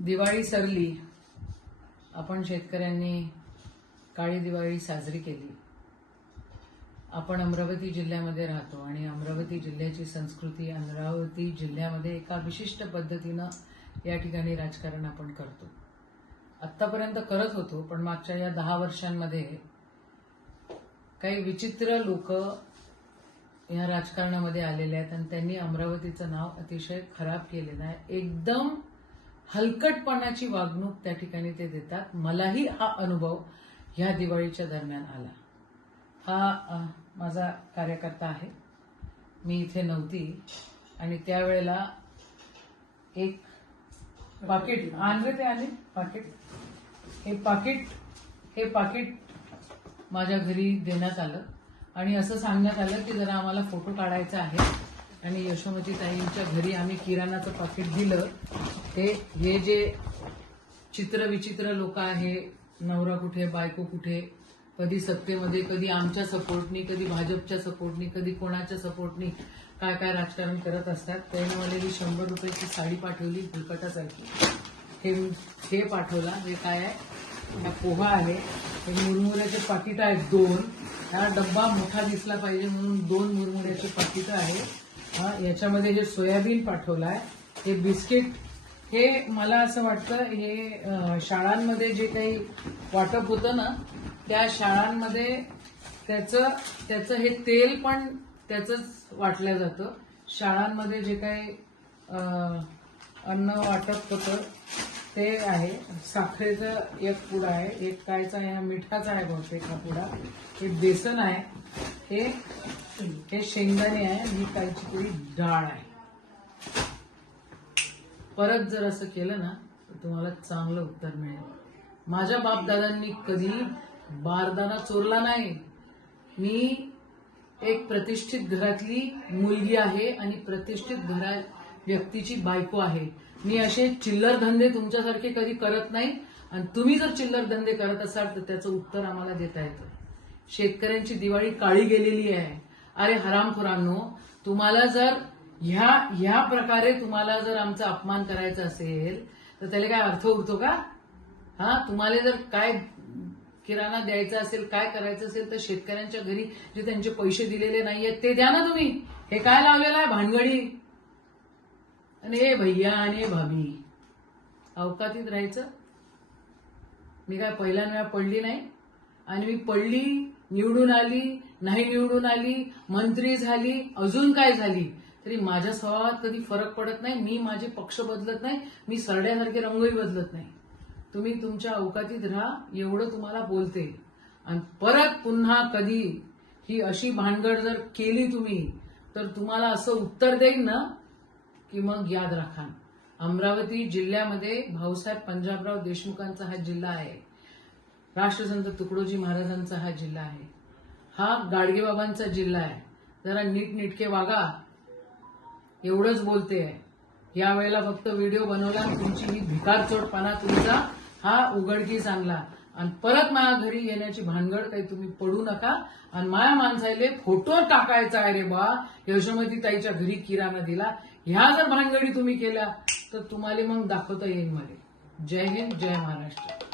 दिवाळी सरली आपण शेतकऱ्यांनी काळी दिवाळी साजरी केली आपण अमरावती जिल्ह्यामध्ये राहतो आणि अमरावती जिल्ह्याची संस्कृती अमरावती जिल्ह्यामध्ये एका विशिष्ट पद्धतीनं या ठिकाणी राजकारण आपण करतो आत्तापर्यंत करत होतो पण मागच्या या दहा वर्षांमध्ये काही विचित्र लोक या राजकारणामध्ये आलेले आहेत आणि त्यांनी अमरावतीचं नाव अतिशय खराब केलेलं आहे एकदम हलकटपणाची वागणूक त्या ठिकाणी ते देतात मलाही हा अनुभव ह्या दिवाळीच्या दरम्यान आला हा माझा कार्यकर्ता आहे मी इथे नव्हती आणि त्यावेळेला एक पाकिट आणले ते आले पाकिट हे पाकिट हे पाकिट माझ्या घरी देण्यात आलं आणि असं सांगण्यात आलं की जरा आम्हाला फोटो काढायचा आहे आणि यशोमती ताईंच्या घरी आम्ही किराणाचं पाकिट दिलं ते हे जे चित्रविचित्र लोक आहे नवरा कुठे बायको कुठे कधी सत्तेमध्ये कधी आमच्या सपोर्टनी कधी भाजपच्या सपोर्टनी कधी कोणाच्या सपोर्टनी काय काय राजकारण करत असतात त्याने मला ही शंभर रुपयाची साडी पाठवली फुलकटासारखी हे हे पाठवला हे काय आहे हा पोहा आहे हे मुरमुऱ्याचे पाकिटं आहेत दोन हा डब्बा मोठा दिसला पाहिजे म्हणून दोन मुरमुऱ्याचे पाकिटं आहे हा याच्यामध्ये जे सोयाबीन पाठवलं आहे हे बिस्किट हे मला असं वाटतं हे शाळांमध्ये जे काही वाटप होतं ना त्या शाळांमध्ये त्याचं त्याचं हे तेल पण त्याचंच वाटलं जातं शाळांमध्ये जे काही अन्न वाटप होतं ते आहे साखरेचं एक पुडा आहे एक कायचा आहे मिठाचा आहे बहुतेक हा पुडा एक बेसन आहे हे हे शेंगदाणे आहे ही कायची थोडी डाळ आहे परत जर असं केलं ना तर तुम्हाला चांगलं उत्तर मिळेल माझ्या बापदादांनी कधी बारदाना चोरला नाही मी एक प्रतिष्ठित घरातली मुलगी आहे आणि प्रतिष्ठित घरा व्यक्तीची बायको आहे मी असे चिल्लर धंदे तुमच्यासारखे कधी करत नाही आणि तुम्ही जर चिल्लर धंदे करत असाल तर त्याचं उत्तर आम्हाला देता येतं शेतकऱ्यांची दिवाळी काळी गेलेली आहे अरे खुरानो तुम्हाला जर ह्या ह्या प्रकारे तुम्हाला जर आमचा अपमान करायचा असेल तर त्याला काय अर्थ उरतो का हा तुम्हाला जर काय किराणा द्यायचा असेल काय करायचं असेल तर शेतकऱ्यांच्या घरी जे त्यांचे पैसे दिलेले नाही आहेत ते द्या ना तुम्ही हे काय लावलेलं आहे भानगडी आणि हे भैया आणि भाभी अवकातीत राहायचं मी काय पहिल्यांदा पडली नाही आणि मी पडली निवडून आली नाही निवडून आली मंत्री झाली अजून काय झाली तरी माझ्या स्वभावात कधी फरक पडत नाही मी माझे पक्ष बदलत नाही मी सरड्यासारखे रंगही बदलत नाही तुम्ही तुमच्या अवकातीत राहा एवढं तुम्हाला बोलते आणि परत पुन्हा कधी ही अशी भानगड जर केली तुम्ही तर तुम्हाला असं उत्तर देईन ना की मग याद राखा अमरावती जिल्ह्यामध्ये भाऊसाहेब पंजाबराव देशमुखांचा हा जिल्हा आहे राष्ट्रसंत तुकडोजी महाराजांचा हा जिल्हा आहे हा गाडगेबाबांचा जिल्हा आहे जरा नीटनिटके वागा एवढंच बोलते या वेळेला फक्त व्हिडिओ बनवला तुमची ही भिकारचोटपणा तुमचा हा उघडकी सांगला आणि परत माझ्या घरी येण्याची भानगड काही तुम्ही पडू नका आणि माया माणसाईले फोटो टाकायचा आहे रे बा यशोमती ताईच्या घरी किराणा दिला ह्या जर भानगडी तुम्ही केल्या तर तुम्हाला मग दाखवता येईल मला जय हिंद जय महाराष्ट्र